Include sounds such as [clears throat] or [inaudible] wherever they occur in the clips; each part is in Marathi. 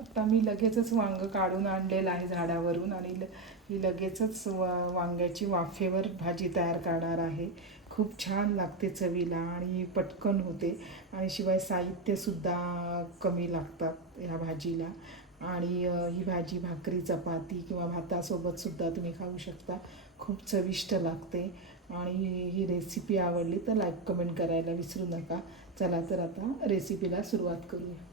आता मी लगेचच वांगं काढून आणलेलं आहे झाडावरून आणि ल ही लगेचच वा वांग्याची वाफेवर भाजी तयार करणार आहे. खूप छान लागते चवीला आणि पटकन होते. आणि शिवाय साहित्यसुद्धा कमी लागतात ह्या भाजीला. आणि ही भाजी भाकरी चपाती किंवा भातासोबतसुद्धा तुम्ही खाऊ शकता. खूप चविष्ट लागते. आणि ही रेसिपी आवडली तर लाईक कमेंट करायला विसरू नका. चला तर आता रेसिपीला सुरुवात करूया.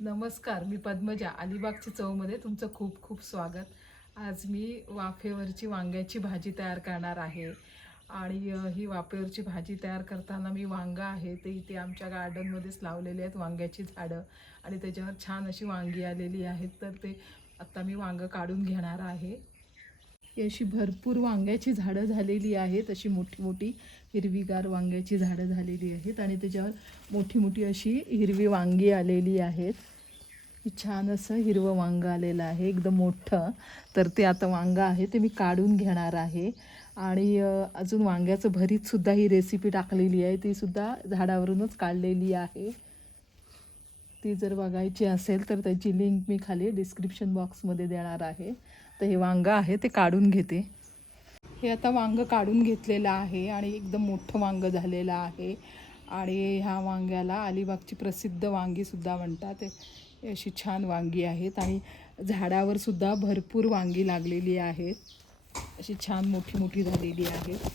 नमस्कार मी पद्मजा. अलिबागची चवमध्ये तुमचं खूप खूप स्वागत. आज मी वाफेवरची वांग्याची भाजी तयार करणार आहे. आणि ही वाफेवरची भाजी तयार करताना मी वांगं आहे. ते इथे आमच्या गार्डनमध्येच लावलेले आहेत वांग्याची झाडं. आणि त्याच्यावर छान अशी वांगी आलेली आहेत. तर ते आत्ता मी वांगं काढून घेणार आहे. ही अशी भरपूर वांग्याची झाडं झालेली आहेत. अशी मोठी मोठी हिरवीगार वांग्याची झाडं झालेली आहेत. आणि त्याच्यावर मोठी मोठी अशी हिरवी वांगी आलेली आहेत. छान असं हिरवं वांगं आलेलं आहे एकदम मोठं. तर ते आता वांगं आहे ते मी काढून घेणार आहे. आणि अजून वांग्याचं भरीतसुद्धा ही रेसिपी टाकलेली आहे तीसुद्धा झाडावरूनच काढलेली आहे. ती जर बघायची असेल तर त्याची लिंक मी खाली डिस्क्रिप्शन बॉक्समध्ये देणार आहे. तर हे वांगं आहे ते काढून घेते. हे आता वांगं काढून घेतलेलं आहे आणि एकदम मोठं वांगं झालेलं आहे. आणि ह्या वांग्याला अलिबागची प्रसिद्ध वांगीसुद्धा म्हणतात. अशी छान वांगी आहेत आणि झाडावर सुद्धा भरपूर वांगी लागलेली आहेत. अशी छान मोठी मोठी झालेली आहेत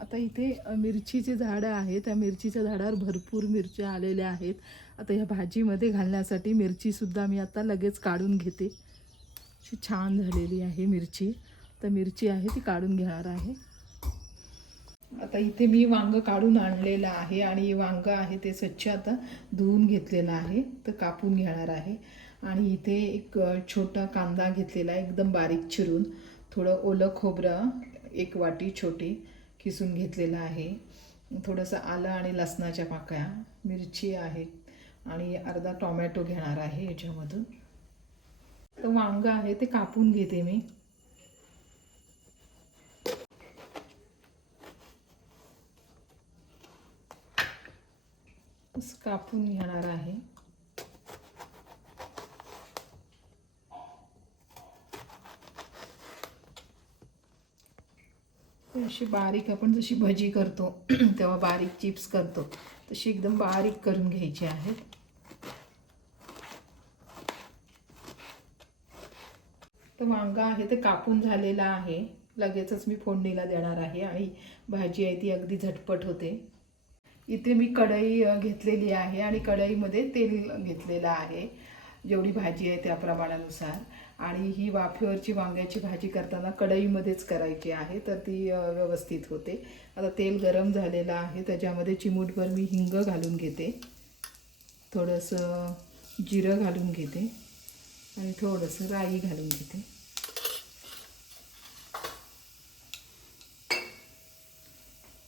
आता इथे मिरचीची झाडं आहेत. त्या मिरचीच्या झाडावर भरपूर मिरच्या आलेल्या आहेत. आता ह्या भाजीमध्ये घालण्यासाठी मिरचीसुद्धा मी आता लगेच काढून घेते. अशी छान झालेली आहे मिरची. तर मिरची आहे ती काढून घेणार आहे. आता इथे मी वांगं काढून आणलेलं आहे आणि वांगं आहे ते स्वच्छ आता धुवून घेतलेलं आहे. तर कापून घेणार आहे. आणि इथे एक छोटा कांदा घेतलेला आहे एकदम बारीक चिरून. थोडं ओलं खोबरं एक वाटी छोटी किसून घेतलेलं आहे. थोडंसं आलं आणि लसणाच्या पाकळ्या मिरची आहे. आणि अर्धा टोमॅटो घेणार आहे याच्यामधून. तर वांगं आहे ते कापून घेते मी. कापून घेणार आहे. अशी बारीक आपण जशी भजी करतो [clears throat] तेव्हा बारीक चिप्स करतो तशी एकदम बारीक करून घ्यायची आहे. तर वांगा आहे ते कापून झालेला आहे. लगेचच मी फोडणीला देणार आहे आणि भाजी आहे ती अगदी झटपट होते. इथे मी कढई घेतलेली आहे आणि कढईमध्ये तेल घेतलेलं आहे. जेवढी भाजी आहे त्या प्रमाणानुसार. आणि ही वाफेवरची वांग्याची भाजी करताना कढईमध्येच करायची आहे. तर ती व्यवस्थित होते. आता तेल गरम झालेलं आहे. त्याच्यामध्ये चिमूटभर मी हिंग घालून घेते. थोडंसं जिरं घालून घेते. आणि थोडंसं राई घालून घेते.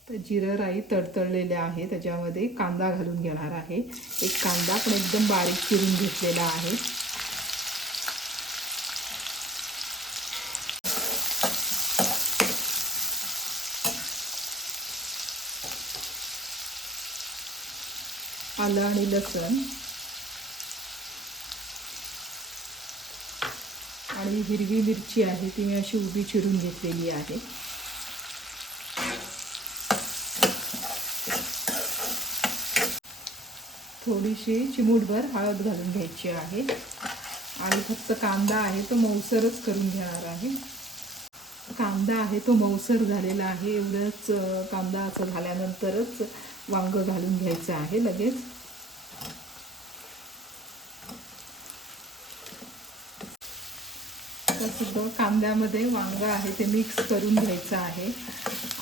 तर जिरं राई तडतडलेले आहे त्याच्यामध्ये कांदा घालून घेणार आहे. एक कांदा पण एकदम बारीक चिरून घेतलेला आहे. आलं आणि लसण. आणि हिरवी मिरची आहे ती मी अशी उभी चिरून घेतलेली आहे. थोडीशी चिमूटभर हळद घालून घ्यायची आहे. आणि फक्त कांदा आहे तो मऊसरच करून घेणार आहे. कांदा आहे तो मऊसर झालेला आहे. एवढंच कांदा असं झाल्यानंतरच वांग घालून घ्यायचं आहे लगेच. सुद्धा कांद्यामध्ये वांगं आहे ते मिक्स करून घ्यायचं आहे.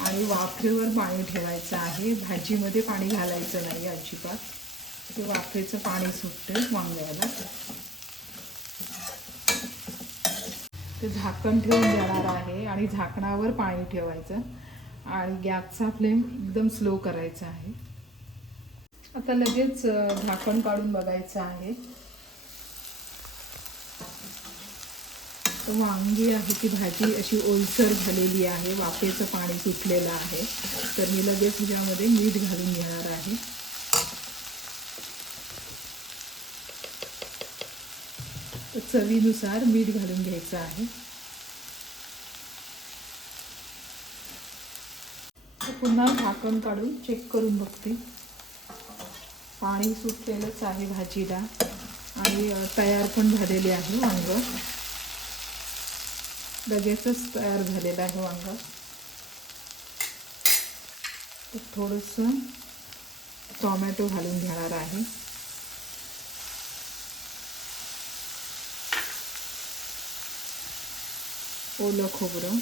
आणि वाफेवर पाणी ठेवायचं आहे. भाजीमध्ये पाणी घालायचं नाही अजिबात. ते वाफेचं पाणी सुटते वांग्याला. ते झाकण ठेवून देणार आहे आणि झाकणावर पाणी ठेवायचं. आणि गॅसचा फ्लेम एकदम स्लो करायचा आहे. आता लगेच झाकण काढून बघायचं आहे. वांगी आहे ती भाजी अशी ओलसर झालेली आहे वाफेचं पाणी सुटलेलं आहे. तर मी लगेच ह्याच्यामध्ये मीठ घालून घेणार आहे. तर चवीनुसार मीठ घालून घ्यायचं आहे. तर पुन्हा झाकण काढून चेक करून बघते. पाणी सुटलेलंच आहे भाजीला. आणि तयार पण झालेले आहे वांग. लगेचच तयार झालेलं आहे वांग. तर थोडंसं टॉमॅटो घालून घेणार आहे. ओलं खोबरं.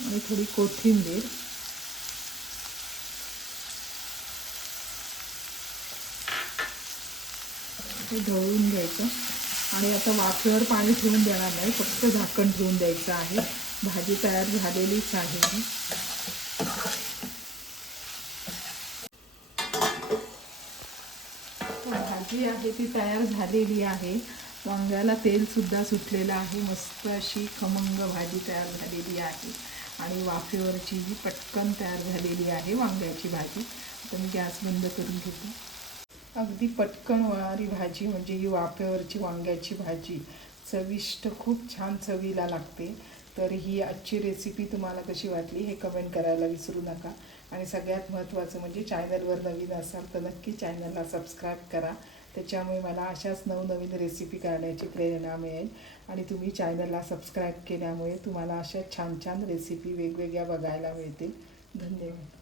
आणि थोडी कोथिंबीर. हे ढवळून घ्यायचं. आणि आता वाफेवर पाणी ठेवून देणार नाही फक्त झाकण ठेवून द्यायचं आहे. भाजी तयार झालेलीच आहे. भाजी आहे ती तयार झालेली आहे. वांग्याला तेलसुद्धा सुटलेलं आहे. मस्त अशी खमंग भाजी तयार झालेली आहे. आणि वाफेवरची ही पटकन तयार झालेली आहे वांग्याची भाजी आता मी गॅस बंद करून घेते. अगदी पटकन होणारी भाजी म्हणजे ही वाफेवरची वांग्याची भाजी. चविष्ट खूप छान चवीला लागते. तर ही आजची रेसिपी तुम्हाला कशी वाटली हे कमेंट करायला विसरू नका. आणि सगळ्यात महत्त्वाचं म्हणजे चॅनलवर नवीन असाल तर नक्की चॅनलला सबस्क्राईब करा. त्याच्यामुळे मला अशाच नवनवीन रेसिपी करण्याची प्रेरणा मिळेल. आणि तुम्ही चॅनलला सबस्क्राईब केल्यामुळे तुम्हाला अशा छान छान रेसिपी वेगवेगळ्या बघायला मिळतील. धन्यवाद.